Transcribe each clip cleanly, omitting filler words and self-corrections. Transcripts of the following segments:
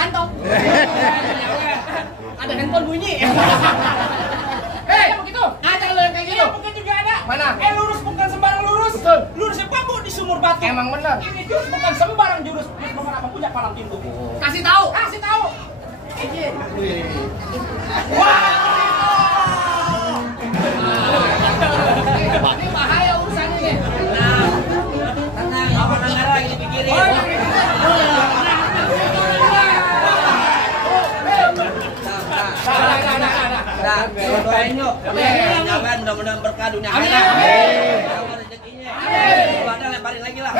kantong. Ada handphone bunyi. Begitu. Ada lo yang kayak gitu. Begitu juga ada. Mana? Lurus bukan sembarang lurus. Betul. Lurusnya bambu di sumur batu. Emang bener. Ini jurus bukan sembarang jurus. Jurus bukan apa punya palang pintu. Kasih tahu. Kasih tahu. Ini bahaya urusan ini. Tenang, apa negara lagi dipikirin. Nah, doain yuk. Jangan mudah-mudahan berkah dunia akhirat. Jangan rezekinya. Kalau ada lemparin lagi lah.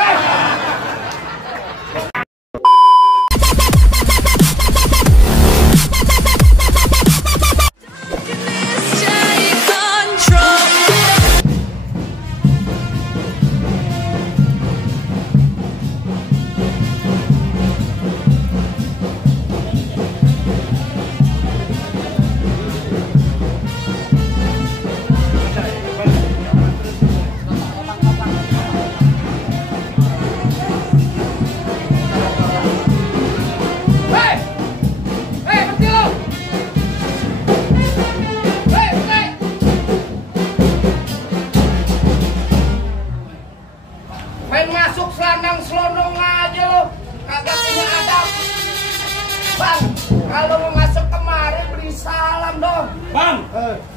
Main masuk selandang selondong aja lo, kagak punya adab. Bang, kalau mau masuk kemari beri salam dong. Bang,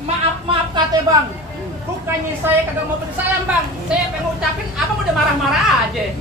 maaf kate bang. Bukannya saya kagak mau beri salam bang. Saya pengen ngucapin abang udah marah-marah aja.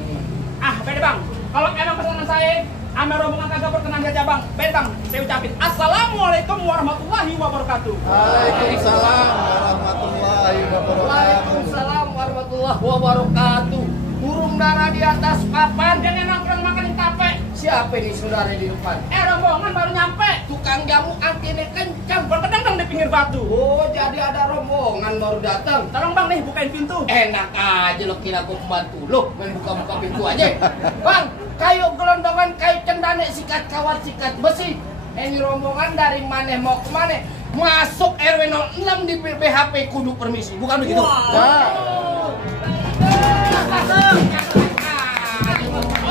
Beda bang. Kalau emang pesanan saya sama rombongan kagak berkenan gajah bang. Beda bang, saya ucapin Assalamualaikum warahmatullahi wabarakatuh. Waalaikumsalam warahmatullahi wabarakatuh. Waalaikumsalam warahmatullahi wabarakatuh. Burung dara di atas papan. Dan yang nongkrong makan tape. Siapa ini saudara di depan? Rombongan baru nyampe. Tukang jamu antine kencang. Berkedang di pinggir batu. Oh, jadi ada rombongan baru datang. Tolong bang nih bukain pintu. Enak aja lo kira gue pembantu lo main buka-buka pintu aja. Bang, kayu gelondongan, kayu cendane, sikat kawat, sikat besi. Ini rombongan dari mana mau ke mana? Masuk RW 06 di BHP kudu permisi, bukan begitu? Oh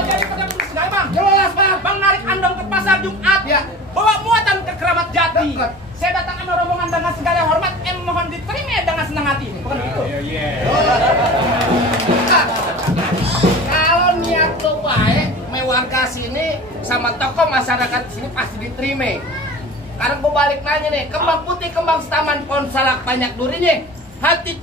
jadi pada segala bang. Jelas bang. Bang narik andong ke pasar Jumat. Ya. Bawa muatan ke Keramat Jati. Dekat. Saya datang sama rombongan dengan segala hormat. Mohon diterima dengan senang hati. Bukan begitu? Nah, kalau niat lo baik, warga sini sama tokoh masyarakat sini pasti diterima. Karena gue balik nanya nih, kembang putih, kembang setaman, pohon salak banyak durinya. Hati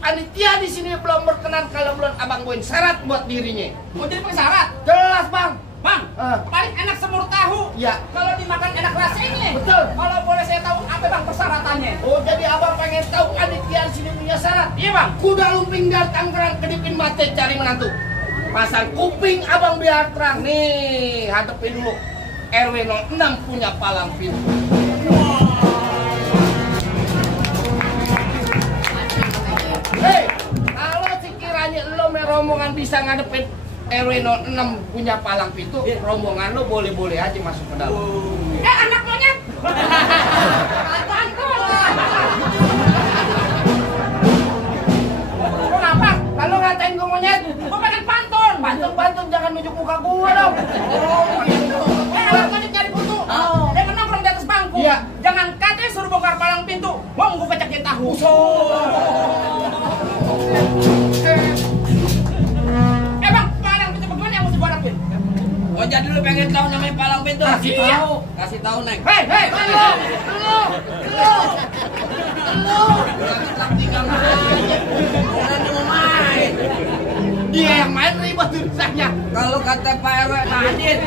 panitia di sini belum berkenan kalau belum abang goin syarat buat dirinya. Mau jadi syarat? Jelas bang. Bang, paling enak semur tahu. Ya. Kalau dimakan enak rasanya. Betul. Kalau boleh saya tahu apa bang persyaratannya? Oh jadi abang pengen tahu panitia di sini punya syarat? Iya bang. Kuda lumping dari Tangerang kedipin mate cari menantu. Pasang kuping abang biar terang. Nih hadapin dulu. RW 06 punya palang pintu. Hei, kalau sekiranya lo rombongan bisa ngadepin RW 06 punya palang pintu, rombongan lo boleh-boleh aja masuk ke dalam. Anak monyet. Kenapa? Kalau ngatain gue monyet, Gue pengen pantun. bantung-bantung jangan nunjuk muka gue dong. Anak monyet nyari kutu. Dia nongkrong di atas bangku. Iya. Jangan katanya suruh bongkar palang pintu. Mau gue pecah dia tahu. Bang, palang pintu bagaimana yang mesti gue hadapin? Oh jadi lu pengen tahu namanya palang pintu? Kasih tahu Neng. Hei, Lu tinggal aja. Orang dia mau main. Dia yang main ribet urusannya. Kalau kata Pak RW Adit,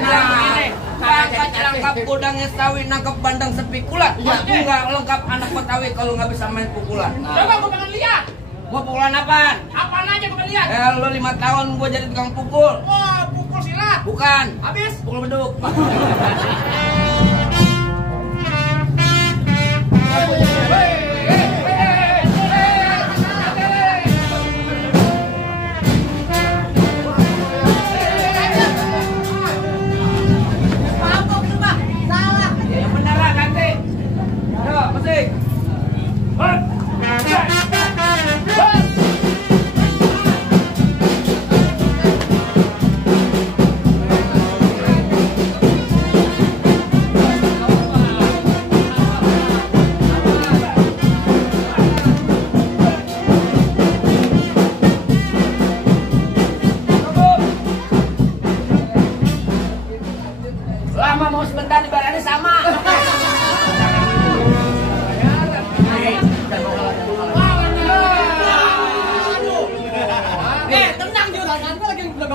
Kakak nangkap gudangnya sawi, nangkap bandang sepikulan. Enggak lengkap anak Betawi kalau nggak bisa main pukulan. coba gue pengen lihat. Gua pukulan apaan? Apaan aja gue pengen lihat. Lu 5 tahun gua jadi tukang pukul. Wah, pukul silat. Bukan. Habis. Pukul beduk. Yang bener lah ganti. Yo, musik.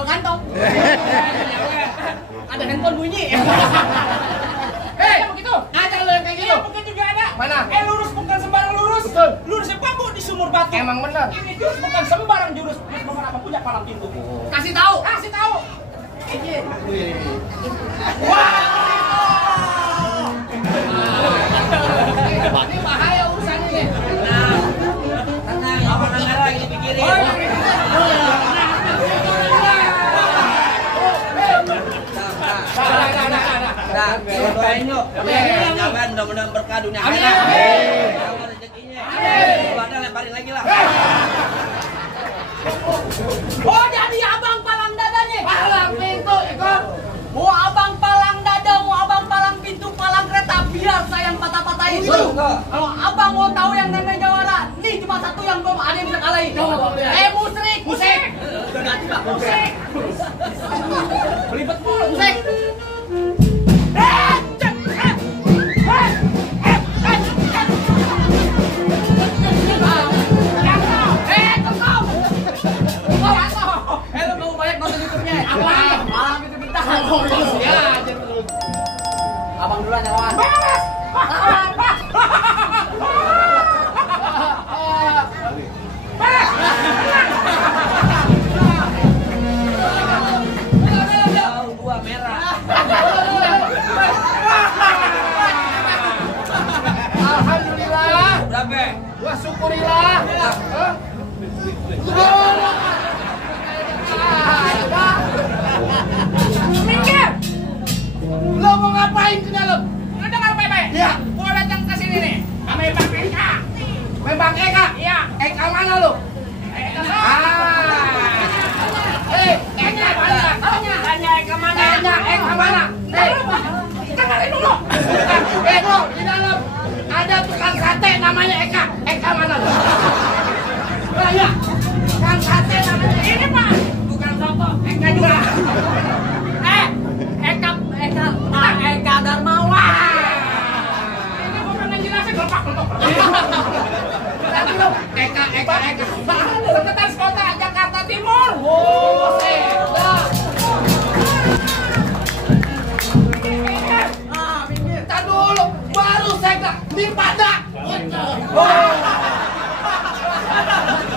bawa kantong. Ada handphone bunyi. Begitu. Ada lo yang kayak gitu. Iya, begitu juga ada. Mana? Lurus bukan sembarang lurus. Betul. Lurusnya bambu di sumur batu. Emang bener. Ini jurus bukan sembarang jurus. Bukan apa punya palang pintu. Kasih tahu. Kasih tahu. Ini. Wah. Ini bahaya urusannya nih. Tenang, apa namanya lagi dipikirin. Nah, doain yuk. Jangan mudah-mudahan berkah dunia akhirat. Jangan rezekinya. Ada lemparin lagi lah. Oh, jadi abang palang dada nih. Palang pintu, ikut. Mau abang palang dada, mau abang palang pintu, palang kereta, biar saya yang patah-patahin. Kalau abang mau tahu yang namanya jawara, nih cuma satu yang belum ada yang bisa kalahin. Musrik. Musrik. Musrik. Belibet mulu, musrik. Abang duluan yang lawan. Beres. Tahu gua merah. Alhamdulillah. Berapa? Wah, syukurilah. Minggir. Lo mau ngapain ke dalam? Lu dengar baik-baik. Iya. Gua datang ke sini nih. Sama Bang Eka. Memang Eka? Iya. Eka mana lo? Eka. Eka mana? Tanya Eka mana? Eka mana? Dengarin dulu. Bro, di dalam ada tukang sate namanya Eka. Eka mana lo? Nah, ya. Tukang sate namanya Ini Pak. Bukan soto. Eka juga. Eka Darmawan. Ini bukan ngejelasin gelopak. Eka. Sekretaris Kota Jakarta Timur. Minta dulu, baru saya bilang di pada.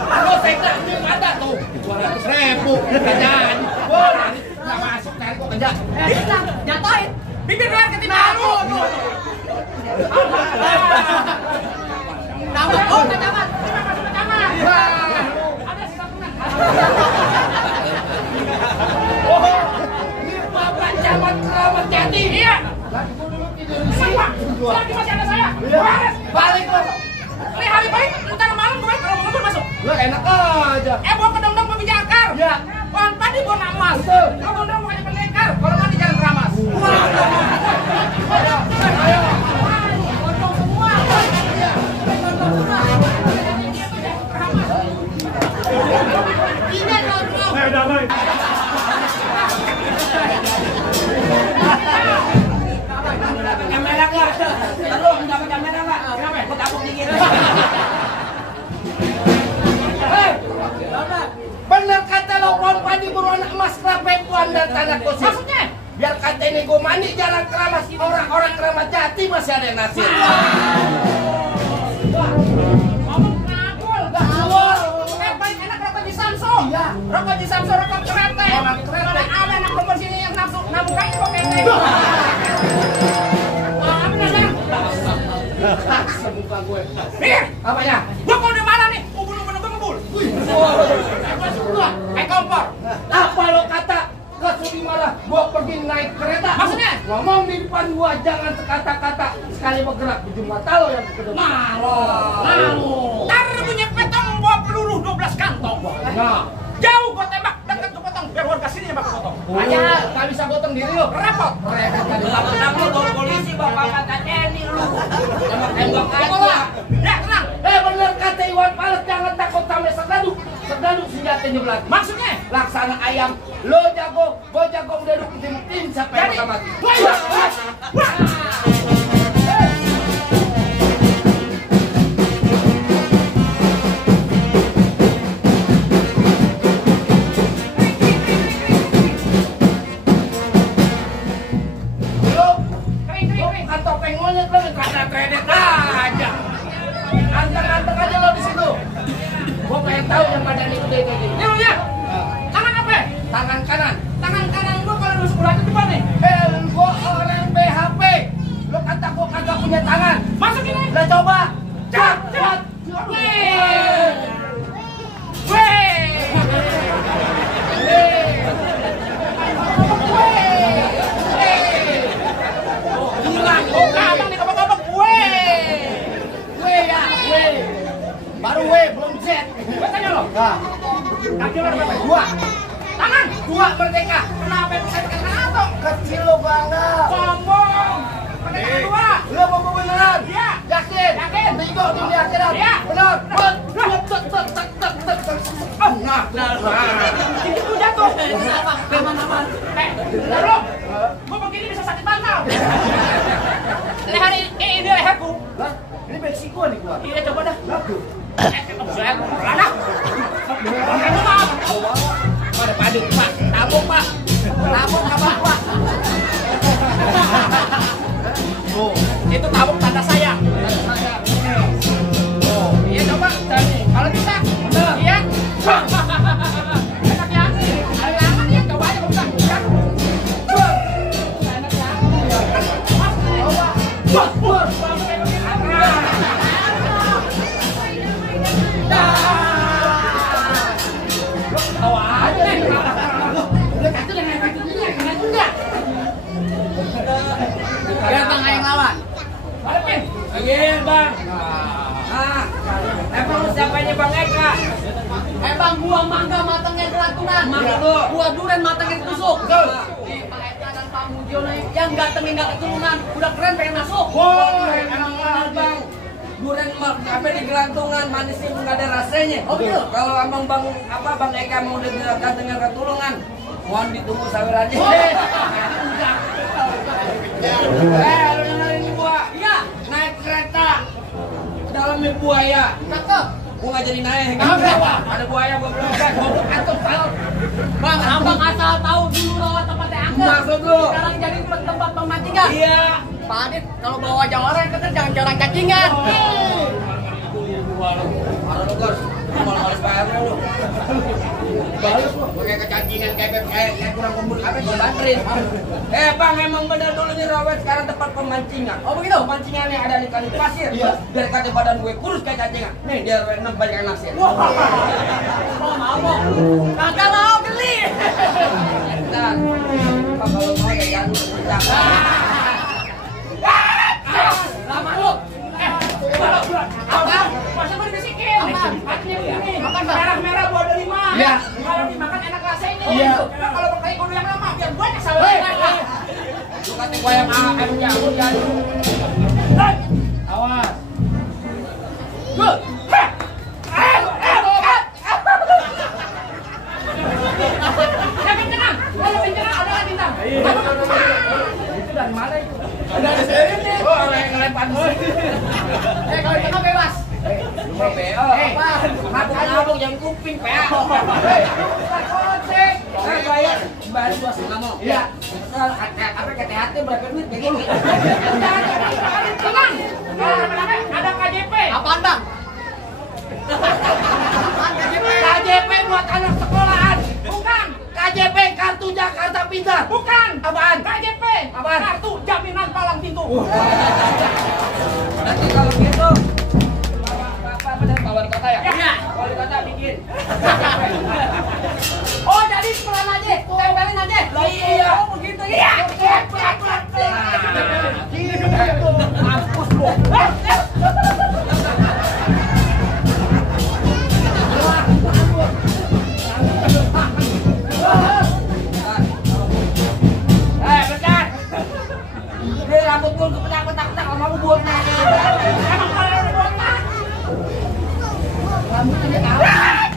Kalau saya bilang di pada tuh 200.000 kerjaan. Nggak masuk saya kok kerja. Jatuhin. Bibir luar ketimbang. Tamat. Oh, tamat. Ada sisa tunang. Ini Bapak Camat Keramat Jati. Iya. Lagi gua dulu tidur di Semua. sini. Lagi masih ada saya. Balik lo. Ini hari baik. Ntar malam gue kalau mau masuk. Lo enak aja. Bawa ke dong-dong mau bijakar. Ya. Pohon padi pohon emas. Betul. Kalau dong mau pendekar. Kalau mati jalan keramas. Ayo. Gondong semua. Ini gondong. Kamera nggak? Taruh, dapat kamera nggak? Aku takut dikit. Bener kata lo pohon padi berwarna emas kerapepuan dan tanah kusir. Maksudnya? Biar kata ini gue mandi jalan keramas, orang-orang Keramat Jati masih ada yang nasir. Ngomong ngabul. Gak ngabul. Paling enak rokok di Samsung. Iya. Rokok di Samsung, rokok keren. Emang keren. Kalau ada anak nomor sini yang nafsu, nabukannya kok kete. Apa namanya? Semuka gue. Nih, Apanya? gua kalau udah marah nih, ubun-ubun gua ngebul. Kayak kompor. Apa lo kata? Kesudi marah, gua pergi naik kereta. Maksudnya? Ngomong di depan gua jangan sekata-kata, sekali bergerak ujung mata lo yang ke depan. Malu. Ntar punya petong bawa peluru 12 kantong. Nah, Jauh gua tembak, dekat ke potong, biar warga sini yang bakal potong. aja nggak bisa gotong diri lo. Repot. Takut lu bawa polisi, bapak kata Kenny lu. Sama tembak aja. Ya, tenang. Bener kata Iwan Fals, jangan takut sama serdadu. Serdadu senjatanya belakang. Maksudnya? Laksana ayam, lo jago, gua jago udah duduk tim siapa yang Jadi, bakal mati. wah. Udah coba. Cat, cat. Weh. Weh. Hilang. Oh, abang dikebak-kebak. Weh ya. Baru belum Z. Tanya lo. Nah, Kaki lo ada berapa? 2. Tangan. 2 merdeka. Kenapa bisa dikatakan satu? Kecil lo bangga. Sombong. Merdeka dua. Lo mau beneran? Iya. Yakin? Yakin. Tigo di akhirat. Iya. Benar. Nah. Itu jatuh. Aman. Bro. Gua begini bisa sakit bantal. Leher ini leherku. Lah, ini Meksiko nih gua. Iya coba dah. Lagu. Mana? Pada padu Pak. Tabung Pak. Tabung abang Pak. Oh, Itu tabung tanda saya. oh. Iya coba. Kalau bisa. Iya. Enak ya. Ada aman ya. Coba aja kalau bisa. Ya. Enak ya. Coba. Wah. Tawa aja nih. Udah kacau yang efektif enggak? Biar Bang yang lawan. Hadapin. Iya bang. Emang lu siapanya Bang Eka? Bang, buah mangga matangnya gelantungan. Buah durian matangnya tusuk. Betul. Pak Eka dan Pak Mujiono yang gantengin gak keturunan. Udah keren pengen masuk. Emang bang. Durian apa di gelantungan manisnya nggak ada rasanya. Oh, betul. Kalau abang Bang Eka mau udah dengan ketulungan, mohon ditunggu sawerannya. Lu dengerin gua. Iya. Naik kereta dalamnya buaya. Cakep. Gua nggak jadi naik. Kenapa? Ada buaya gua belum kan. Antum tahu. Bang, abang asal tahu dulu rawat tempatnya angker. Maksud lu? Sekarang jadi tempat pemancingan. Iya. Pak Adit, kalau bawa orang kan jangan jarang cacingan. Parah lu Gors. Malas bayarnya lu. Balas lo. Kayak kecacingan kayak kurang kumpul apa gua banterin. Bang, emang bener dulu nih rawat sekarang tempat pemancingan. Oh begitu? Pemancingan yang ada di kali pasir. Iya. Biar kata badan gue kurus kayak cacingan. Nih dia enak banyak nasi. Mau. Kagak mau beli. Bentar. Pak, kalau mau ya jangan bercerita. Lama lu. Apa? Masa baru dibisikin. Hatinya begini. Merah-merah buah delima. Iya. Kalau dimakan enak rasanya. Iya. Kalau pakai kudu yang lama biar banyak sawernya. Lu kata gue yang emang jauh jadi. Awas. Good. Lebih tenang. Lebih tenang ada bintang. Itu dari mana itu? Dari sini. Oh, orang yang ngelempar gue. Kalau di tengah bebas. Lu mau PO. Mabuk jangan kuping, PA. Bayar 2,5 mau. Iya. Apa hati berapa duit kayak gini? Tenang. Ada KJP. Apaan bang? KJP buat anak sekolahan. Bukan. KJP Kartu Jakarta Pintar. Bukan. Apaan? KJP. Apaan? Kartu jaminan palang pintu. Nanti kalau gitu apa dari wali kota ya? Iya. Wali kota bikin. Oh jadi pelan aja, tempelin aja. Lah iya. Oh begitu ya. Gitu. Mampus lo. Bentar. Dia rambut gue kepetak-petak sama gue buat naik. Emang kalau ada botak. Rambutnya kalah.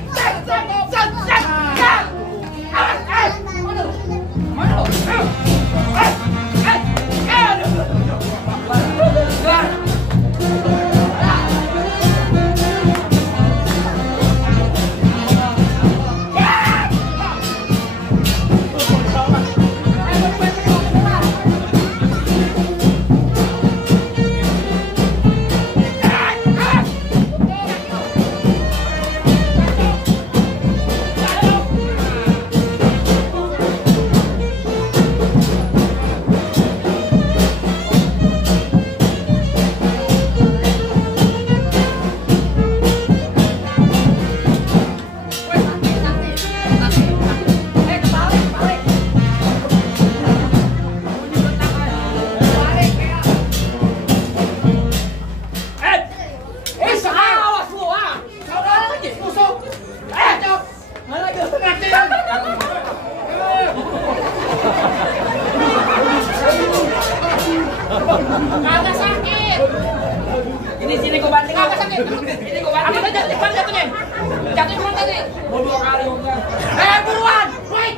Kagak sakit. Sini gua banting. Kagak sakit. Ini gua banting. Apa jatuh? Mana jatuhnya? Jatuh belum tadi? Mau 2 kali enggak? Buruan. Woi.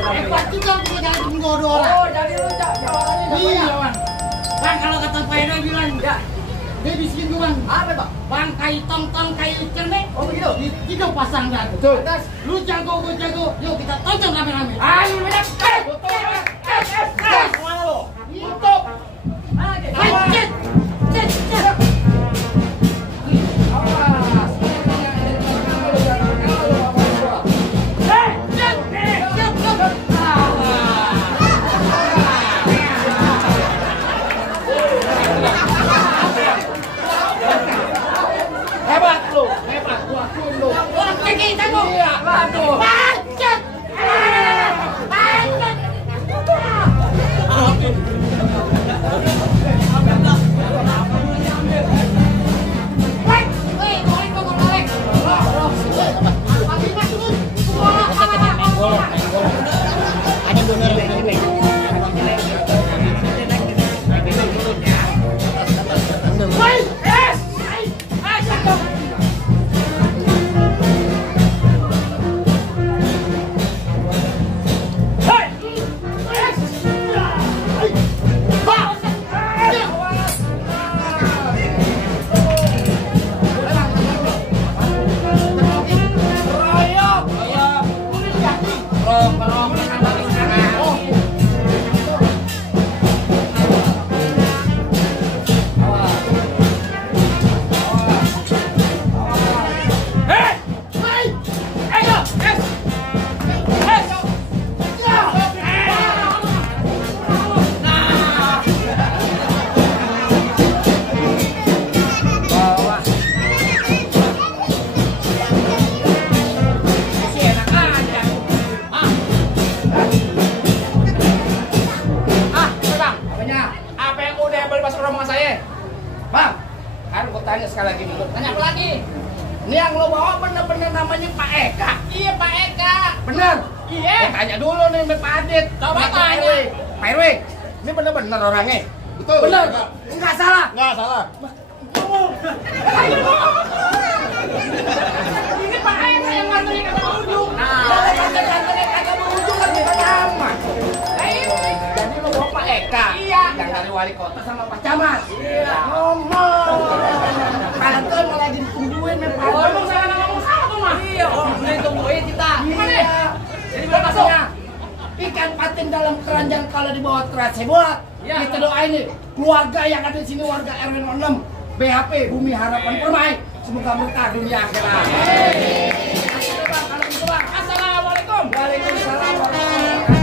Hebat juga aku jalan tunggu dua orang. Oh, jadi lu jawabannya Iya, Bang. Bang, kalau kata Pak Edo bilang, Ya. dia bisikin gue, Bang. Apa, Bang? Bang, kayak tong-tong kayak cermek. Oh, begitu. Tiga pasang dah. Betul. Atas. Lu jago, gue jago. Yuk kita tonton rame-rame. Ayo, benar. Mana lo? Tutup. Hancet. Cet, cet. Hebat lu. Hebat. Gua akuin lu. Orang tinggi, jago. Iya, aduh. Hancet. Hancet. Woi, woi, goreng, goreng. Ada bener ini. Bang, kan gue tanya sekali lagi dulu. Tanya apa lagi? Ini yang lo bawa bener-bener namanya Pak Eka. Iya Pak Eka. Bener? Iya. Gue tanya dulu nih sama Pak Adit. Coba Pak tanya. RW. Pak RW, ini bener-bener orangnya? Betul. Bener? Enggak salah? Enggak salah. Ini Pak Eka yang nganterin kata ujung. Nah, kantor-kantornya kagak berujung kan kita sama. Jadi lo bawa Pak Eka? Iya. Yang dari wali kota sama Pak Camat? Iya. Ngomong. Kantor malah ditungguin nih Pak. Oh, emang salah ngomong sama tuh mah. Iya, orang udah ditungguin kita. Gimana? Jadi maksudnya ikan patin dalam keranjang kalau dibawa terasa buat. Iya. Kita doain nih keluarga yang ada di sini, warga RW 06 BHP Bumi Harapan Permai, semoga berkah dunia akhirat. Oke, Bang, kalau gitu Bang. Assalamualaikum. Waalaikumsalam warahmatullahi wabarakatuh.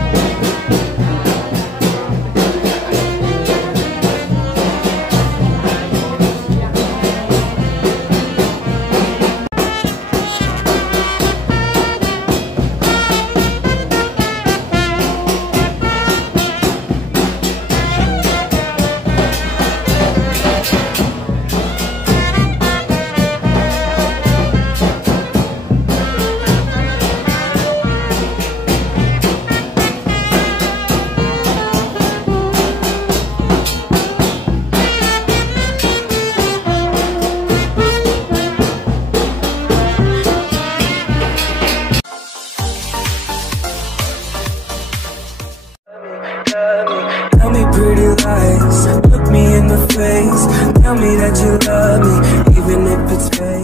Tell me pretty lies, look me in the face. Tell me that you love me, even if it's fake.